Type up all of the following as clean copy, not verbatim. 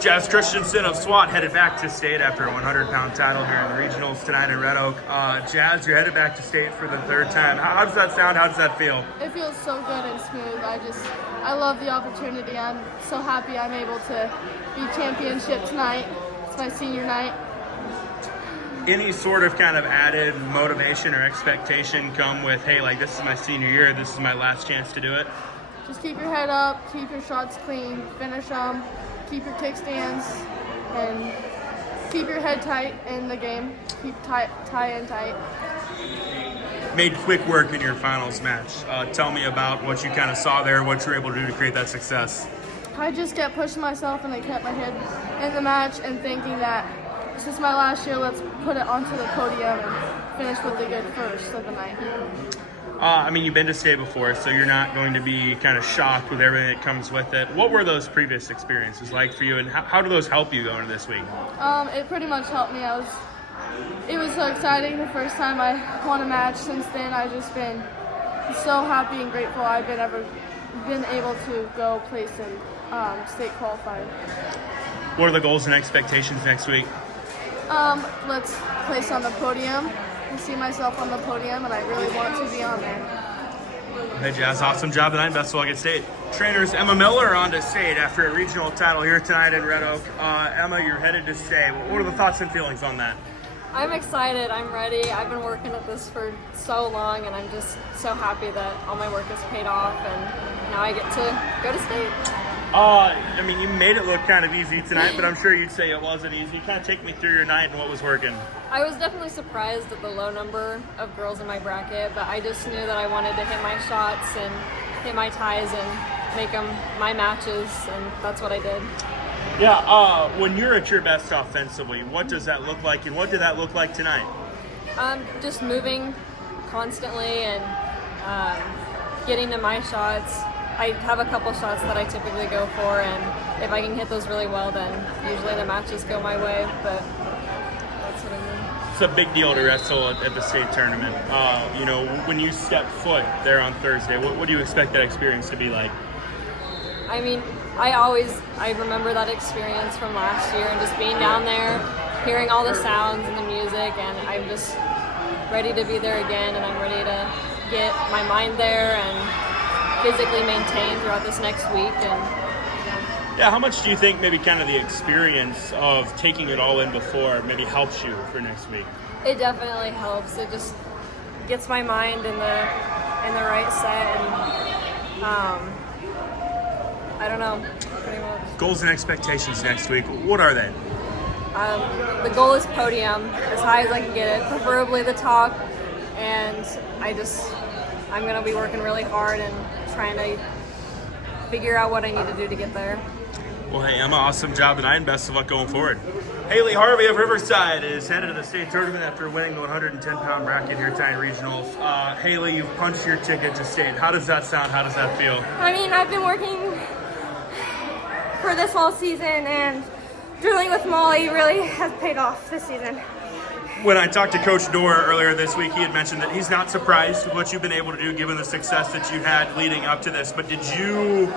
Jazz Christensen of SWAT headed back to state after a 100-pound title here in the regionals tonight in Red Oak. Jazz, you're headed back to state for the third time. How does that sound? How does that feel? It feels so good and smooth. I love the opportunity. I'm so happy I'm able to be championship tonight. It's my senior night. Any sort of kind of added motivation or expectation come with, hey, like this is my senior year, this is my last chance to do it? Just keep your head up, keep your shots clean, finish them, keep your kickstands, and keep your head tight in the game. Keep tight. Made quick work in your finals match. Tell me about what you kind of saw there, what you were able to do to create that success. I just kept pushing myself, and I kept my head in the match and thinking that this is my last year, let's put it onto the podium and finish with the good first of the night. I mean, you've been to state before, so you're not going to be kind of shocked with everything that comes with it. What were those previous experiences like for you, and how do those help you going into this week? It pretty much helped me. It was so exciting the first time I won a match. Since then, I've just been so happy and grateful I've been able to go place in state qualified. What are the goals and expectations next week? Let's place on the podium. I see myself on the podium, and I really want to be on there. Hey, Jazz, awesome job tonight. Best of luck at state. Trainers Emma Miller on to state after a regional title here tonight in Red Oak. Emma, you're headed to state. What are the thoughts and feelings on that? I'm excited. I'm ready. I've been working at this for so long, and I'm just so happy that all my work has paid off, and now I get to go to state. I mean, you made it look kind of easy tonight, but I'm sure you'd say it wasn't easy. Kind of take me through your night and what was working. I was definitely surprised at the low number of girls in my bracket, but I just knew that I wanted to hit my shots and hit my ties and make them my matches, and that's what I did. Yeah, when you're at your best offensively, what does that look like, and what did that look like tonight? Just moving constantly and getting to my shots. I have a couple shots that I typically go for, and if I can hit those really well, then usually the matches go my way, but that's what I mean. It's a big deal to wrestle at the state tournament. When you step foot there on Thursday, what do you expect that experience to be like? I mean, I remember that experience from last year and just being down there, hearing all the sounds and the music, and I'm just ready to be there again, and I'm ready to get my mind there and physically maintain throughout this next week. And yeah, how much do you think maybe kind of the experience of taking it all in before maybe helps you for next week? It definitely helps. It just gets my mind in the right set, and I don't know, pretty much. Goals and expectations next week, what are they? The goal is podium, as high as I can get it, preferably the top, and I'm going to be working really hard and trying to figure out what I need to do to get there. Well, hey, Emma, awesome job tonight, and best of luck going forward. Haley Harvey of Riverside is headed to the state tournament after winning the 110-pound bracket here tonight regionals. Haley, you've punched your ticket to state. How does that sound? How does that feel? I mean, I've been working for this whole season, and drilling with Molly really has paid off this season. When I talked to Coach Dorr earlier this week, he had mentioned that he's not surprised with what you've been able to do given the success that you had leading up to this. But did you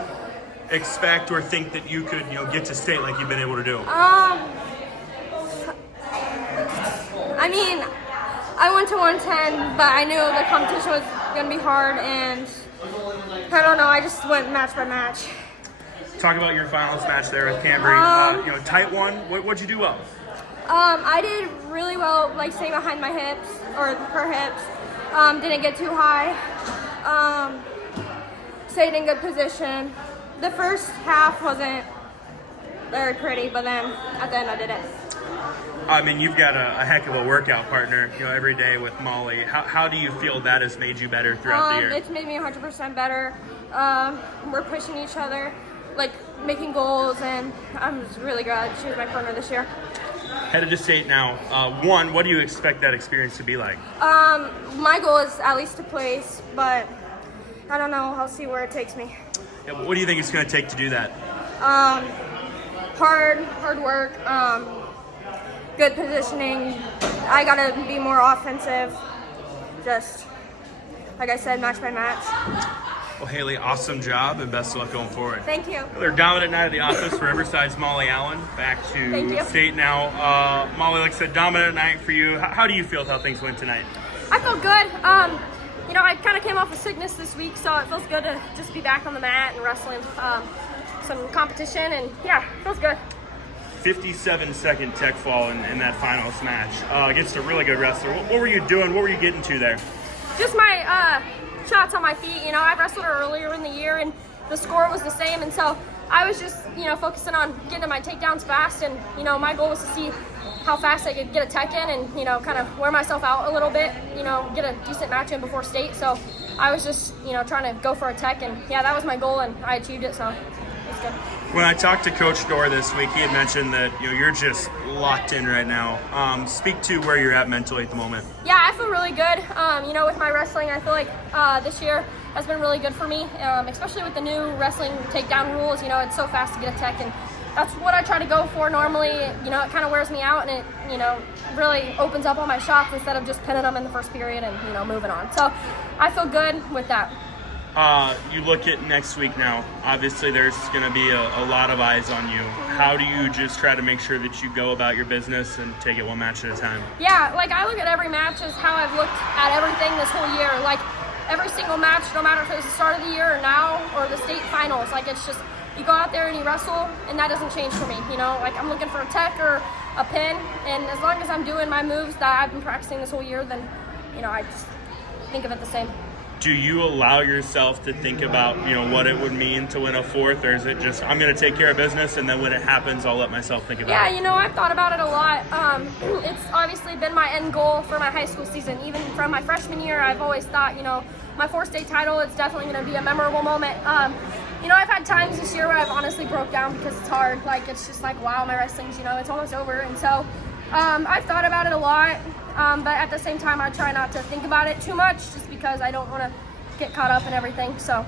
expect or think that you could, get to state like you've been able to do? I mean, I went to 110, but I knew the competition was going to be hard, and I don't know, I just went match by match. Talk about your finals match there with Cambry. Tight one. What'd you do well? I did really well, like staying behind my hips, or her hips. Didn't get too high. Stayed in good position. The first half wasn't very pretty, but then at the end I did it. I mean, you've got a heck of a workout partner, every day with Molly. How do you feel that has made you better throughout the year? It's made me 100% better. We're pushing each other, like making goals, and I'm just really glad she was my partner this year. Headed to state now. What do you expect that experience to be like? My goal is at least to place, but I don't know. I'll see where it takes me. Yeah, what do you think it's going to take to do that? Hard work, good positioning. I gotta be more offensive. Just like I said, match by match. Well, Haley, awesome job and best of luck going forward. Thank you. Another dominant night at the office for Riverside's Molly Allen. Back Thank to you. state now. Molly, like I said, dominant night for you. How do you feel with how things went tonight? I feel good. I kind of came off of sickness this week, so it feels good to just be back on the mat and wrestling some competition, and yeah, it feels good. 57-second tech fall in that finals match against a really good wrestler. What were you doing? What were you getting to there? Just my shots on my feet. I wrestled her earlier in the year, and the score was the same, and so I was just, focusing on getting to my takedowns fast, and, my goal was to see how fast I could get a tech in and, kind of wear myself out a little bit, get a decent match in before state. So I was just, trying to go for a tech, and yeah, that was my goal, and I achieved it, so it's good. When I talked to Coach Dorr this week, he had mentioned that you're just locked in right now. Speak to where you're at mentally at the moment. Yeah, I feel really good. With my wrestling, I feel like this year has been really good for me, especially with the new wrestling takedown rules. It's so fast to get a tech, and that's what I try to go for normally. It kind of wears me out, and it, really opens up all my shots instead of just pinning them in the first period and, moving on. So I feel good with that. You look at next week now. Obviously, there's going to be a lot of eyes on you. How do you just try to make sure that you go about your business and take it one match at a time? Yeah, I look at every match as how I've looked at everything this whole year. Every single match, no matter if it was the start of the year or now or the state finals, it's just you go out there and you wrestle, and that doesn't change for me. I'm looking for a tech or a pin, and as long as I'm doing my moves that I've been practicing this whole year, then I just think of it the same. Do you allow yourself to think about, what it would mean to win a fourth, or is it just, I'm going to take care of business, and then when it happens, I'll let myself think about it? Yeah, I've thought about it a lot. It's obviously been my end goal for my high school season. Even from my freshman year, I've always thought, my 4-state title, it's definitely going to be a memorable moment. I've had times this year where I've honestly broke down because it's hard. It's just wow, my wrestling's, it's almost over. And so I've thought about it a lot. But at the same time, I try not to think about it too much just because I don't want to get caught up in everything. So,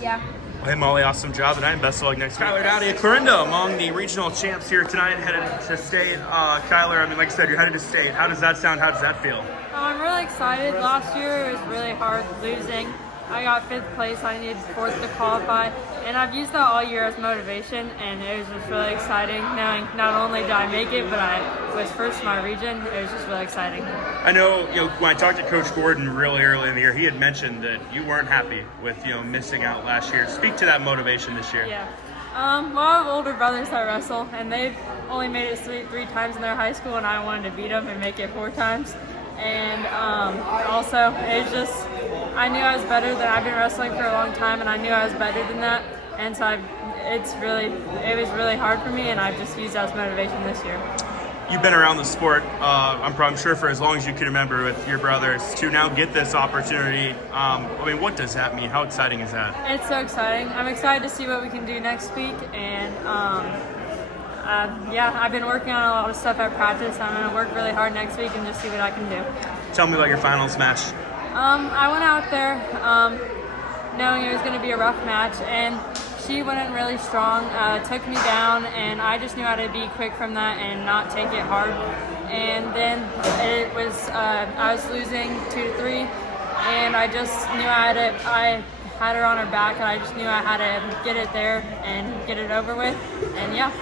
yeah. Well, hey, Molly, awesome job tonight, and best of luck next week. Kyler Dowdy at Clarinda among the regional champs here tonight, headed to state. Kyler, like I said, you're headed to state. How does that sound? How does that feel? I'm really excited. Last year it was really hard losing. I got 5th place. I needed 4th to qualify, and I've used that all year as motivation, and it was just really exciting knowing not only did I make it, but I was first in my region. It was just really exciting. I know, when I talked to Coach Gordon really early in the year, he had mentioned that you weren't happy with, missing out last year. Speak to that motivation this year. Yeah. Well, I have older brothers that wrestle, and they've only made it three times in their high school, and I wanted to beat them and make it 4 times. And also, it's just, I knew I was better than, I've been wrestling for a long time, and I knew I was better than that. And so it was really hard for me, and I've just used that as motivation this year. You've been around the sport, I'm sure, for as long as you can remember with your brothers. To now get this opportunity, what does that mean? How exciting is that? It's so exciting. I'm excited to see what we can do next week, and I've been working on a lot of stuff at practice. I'm going to work really hard next week and just see what I can do. Tell me about your finals match. I went out there knowing it was going to be a rough match, and she went in really strong, took me down, and I just knew how to be quick from that and not take it hard. And then it was, I was losing 2-3, and I just knew I had her on her back, and I just knew I had to get it there and get it over with, and yeah.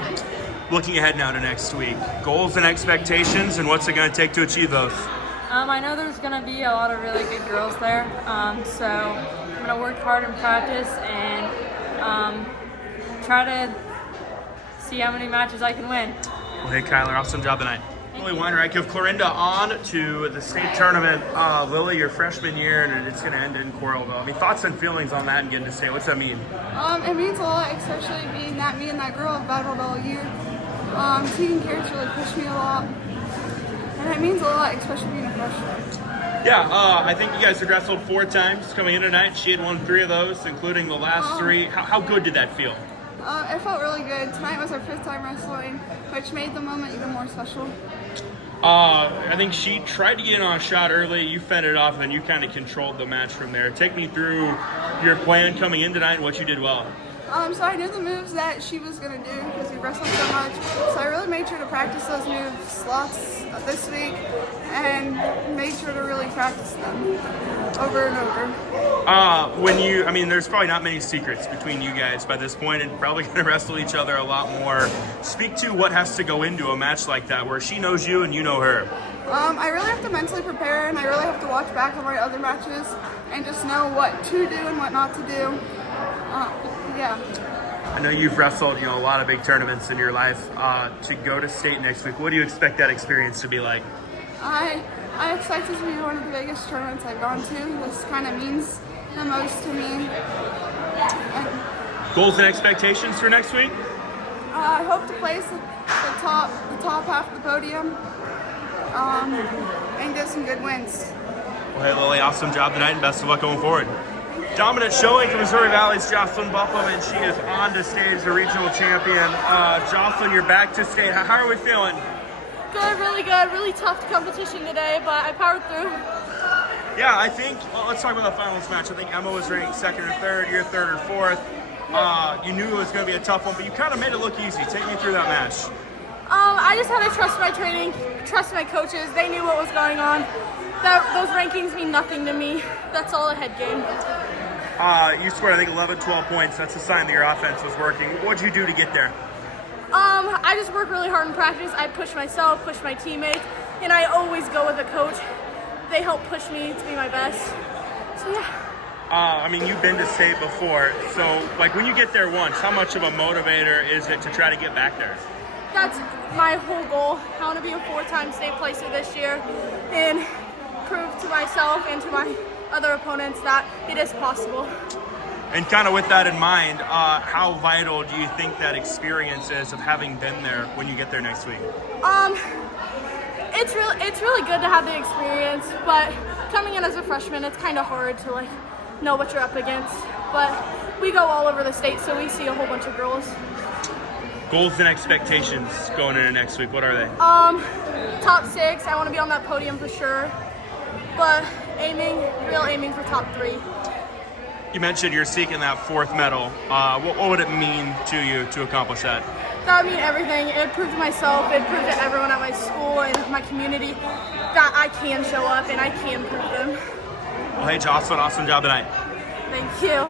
Looking ahead now to next week, goals and expectations, and what's it going to take to achieve those? I know there's going to be a lot of really good girls there, so I'm going to work hard in practice and try to see how many matches I can win. Well, hey, Kyler, awesome job tonight. Lily Weinreich of Clarinda on to the state tournament. Lily, your freshman year, and it's going to end in Coralville. Thoughts and feelings on that and getting to state? What's that mean? It means a lot, especially being that me and that girl have battled all year. Taking carrots really pushed me a lot. And it means a lot, especially being a freshman. Yeah, I think you guys had wrestled 4 times coming in tonight. She had won 3 of those, including the last 3. How good did that feel? It felt really good. Tonight was our 5th time wrestling, which made the moment even more special. I think she tried to get in on a shot early. You fended it off, and then you kind of controlled the match from there. Take me through your plan coming in tonight and what you did well. So I knew the moves that she was going to do because we wrestled so much. So I really made made sure to practice those new slots this week and made sure to really practice them over and over. There's probably not many secrets between you guys by this point, and probably going to wrestle each other a lot more. Speak to what has to go into a match like that, where she knows you and you know her. I really have to mentally prepare, and I really have to watch back on my other matches and just know what to do and what not to do. Yeah. I know you've wrestled, a lot of big tournaments in your life. To go to state next week, what do you expect that experience to be like? I expect this to be one of the biggest tournaments I've gone to. This kind of means the most to me. Goals and expectations for next week? I hope to place the top half of the podium and get some good wins. Well, hey, Lily, awesome job tonight, and best of luck going forward. Dominant showing from Missouri Valley's Jocelyn Buffalo, and she is on to stage, the regional champion. Jocelyn, you're back to state. How are we feeling? Good, really good. Really tough competition today, but I powered through. Yeah, I think, let's talk about the finals match. I think Emma was ranked second or third, you're third or fourth. You knew it was going to be a tough one, but you kind of made it look easy. Take me through that match. I just had to trust my training, trust my coaches. They knew what was going on. Those rankings mean nothing to me. That's all a head game. You scored, I think, 11, 12 points. That's a sign that your offense was working. What'd you do to get there? I just work really hard in practice. I push myself, push my teammates, and I always go with a coach. They help push me to be my best. So, yeah. You've been to state before, so when you get there once, how much of a motivator is it to try to get back there? That's my whole goal. I want to be a 4-time state placer this year and prove to myself and to my other opponents that it is possible. And kind of with that in mind, how vital do you think that experience is of having been there when you get there next week? It's really good to have the experience, but coming in as a freshman, it's kind of hard to know what you're up against. But we go all over the state, so we see a whole bunch of girls. Goals and expectations going into next week, what are they? Top 6, I want to be on that podium for sure, but aiming for top 3. You mentioned you're seeking that 4th medal. What would it mean to you to accomplish that? That would mean everything. It proved to myself, it proved to everyone at my school and my community that I can show up and I can prove them. Well, hey, Jocelyn, awesome job tonight. Thank you.